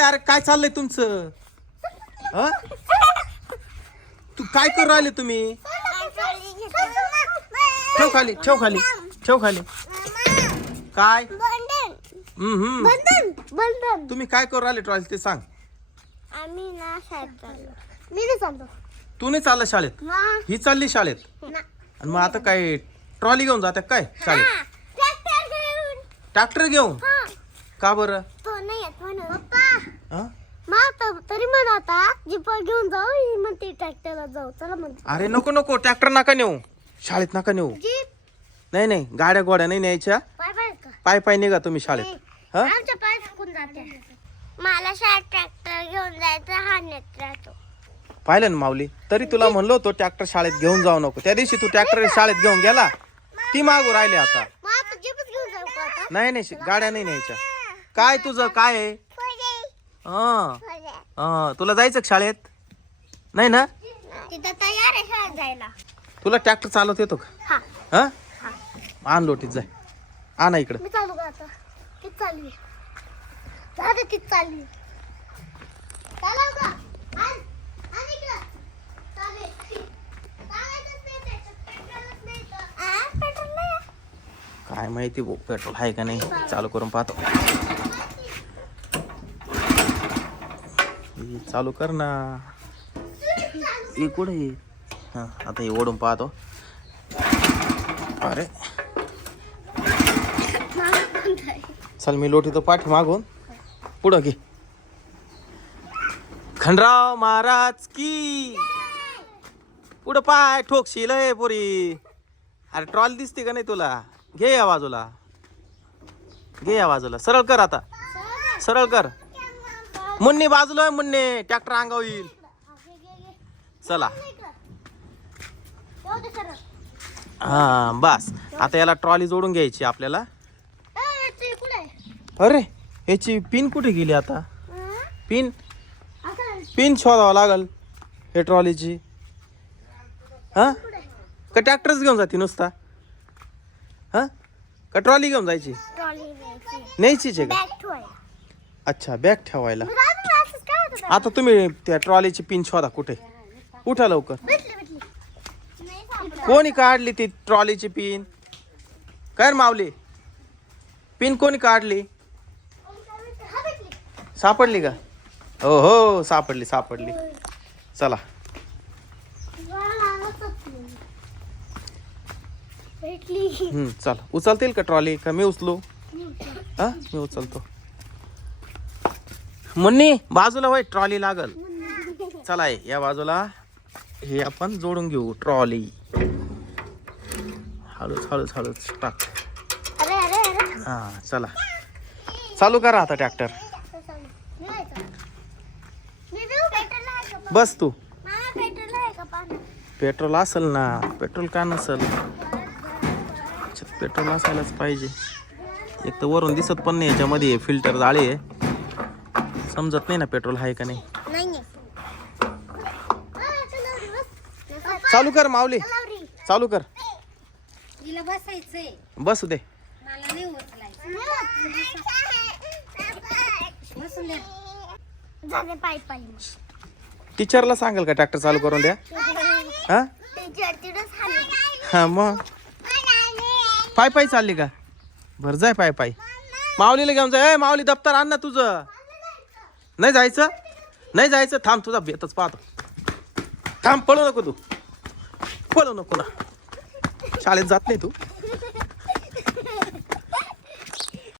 अरे काय चाललंय तुमचं? तू काय करू राहिले तुम्ही? ठेव खाली ठेव खाली ठेव खाली. काय तुम्ही काय करू राहिले ट्रॉली ते सांग. आम्ही ना शाळेत चाललो. मी नाही चाललो. तू नाही चालला शाळेत? ही चालली शाळेत. आणि मग आता काय ट्रॉली घेऊन जाते काय शाळेत? ट्रॅक्टर घेऊन? का बरं? तो नाही येत म्हणून. पप्पा मग तरी म्हणा आता जीप घेऊन जाऊ म्हणते ट्रॅक्टरला जाऊ. चला म्हणते. अरे नको नको ट्रॅक्टर नका नेऊ शाळेत, नका नेऊ. जीप नाही नाही गाड्या गोड्या नाही न्यायच्या. पाय पाय का पाय पाय निघा तुम्ही शाळेत. आमच्या पाय फुकून जाते. मला शाळेत ट्रॅक्टर घेऊन जायचं हा नेत राहतो. पाहिलं ना माऊली, तरी तुला म्हणलो होतो ट्रॅक्टर शाळेत घेऊन जाऊ नको. त्या दिवशी तू ट्रॅक्टर शाळेत घेऊन गेला, ती मागू राहिले आता. मग आता जीपच घेऊन जाऊ का आता? नाही नाही गाड्या नाही न्यायच्या. काय तुझं काय आहे? तुला जायचं का शाळेत? नाही ना? तिथं तयार आहे शाळेत जायला. तुला ट्रॅक्टर चालवता येतो का? हा आण लोटीत जाय. आणा इकडं. मी चालू का आता? तीच चालली. दादा तीच चालली. चालव का? आण इकडं. चालेल. चालायचंच नाही त्याच्यात. पेट्रोलच नाही तर. पेट्रोल नाही. काय माहिती भाऊ पेट्रोल आहे का नाही. चालू करून पाहतो. चालू कर ना. हे कुठे आहे? हा आता हे ओढून पाहतो. अरे चल मी लोटी तो पाठी मागून पुढं घे. खंडराव महाराज की पुढं पाय ठोकशील पोरी. अरे ट्रॉली दिसते का नाही तुला? घे या बाजूला, घे या बाजूला. सरळ कर आता, सरळ कर. मुन्नी बाजूला आहे मुन्नी, ट्रॅक्टर अंगावर येईल. चला हा बस. आता याला ट्रॉली जोडून घ्यायची आपल्याला. अरे याची पिन कुठे गेली आता? पिन पिन शोधावं लागल हे ट्रॉलीची. हा का ट्रॅक्टरच घेऊन जाते नुसता? हा का ट्रॉली घेऊन जायची? न्यायचीच आहे का? अच्छा बॅग ठेवायला. आता तुम्ही त्या ट्रॉलीची पिन शोधा कुठे. उठा लवकर. कोणी काढली ती ट्रॉलीची पिन? काय रे माऊली, पिन कोणी काढली? सापडली का? हो हो सापडली सापडली. चला चल. उचलतील का ट्रॉली का मी उचलू? हा मी उचलतो. मुन्नी बाजूला होय ट्रॉली लागल. चला या बाजूला हे आपण जोडून घेऊ ट्रॉली. हळूच हळूच हळूच टाक. हा चला चालू करा आता ट्रॅक्टर. बस तू. पेट्रोल असेल ना? पेट्रोल का नसेल? पेट्रोल असायलाच पाहिजे. एक तर वरून दिसत पण नाही याच्यामध्ये फिल्टर जाळे आहे. समजत नाही ना पेट्रोल आहे का नाही. चालू कर माऊली, चालू कर. बसू दे. टीचरला सांगाल का ट्रॅक्टर चालू करून द्या? हा मग पाय पाय चालली का? भर जाय पाय पाय. माऊलीला घेऊन जाय. माऊली दप्तर आण ना तुझं. नाही जायचं? नाही जायचं? थांब तुझा बेतच पाहतो. थांब पळू नको तू, पळू नको ना. शाळेत जात नाही तू?